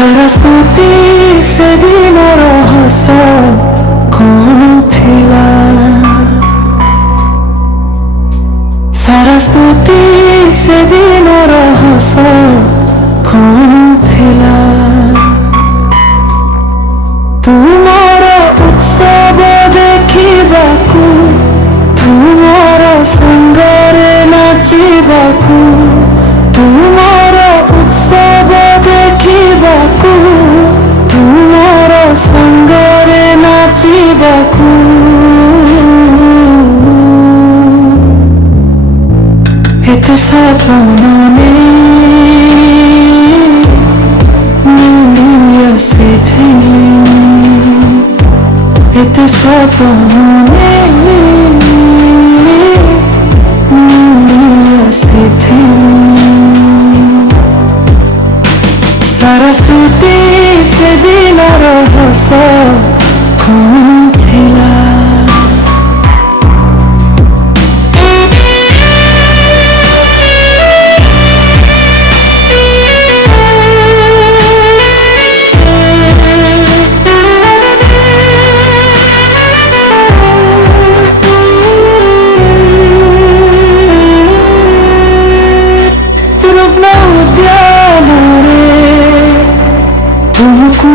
सरस्वती ସେଦିନର ହସ କଣ ଥିଲା। ସରସ୍ୱତୀ ସେଦିନର ହସ କଣ ଥିଲା। ତୁମର ଉତ୍ସବ ଦେଖିବାକୁ, ତୁମର ସାଙ୍ଗରେ ନାଚିବାକୁ, ତୁମର ଉତ୍ସବ ଦେଖିବାକୁ, ତୁମର ସାଙ୍ଗରେ ନାଚିବାକୁ। ଏତେ ସପନ ନେଇ ମୁଣ୍ଡି ଆସିଥିଲି, ଏତେ ସପନ ନେଇ ମୁଣ୍ଡି ଆସିଥିଲି। ସରସ୍ୱତୀ ସେଦିନର ହସ କଣ ଥିଲା। तुमको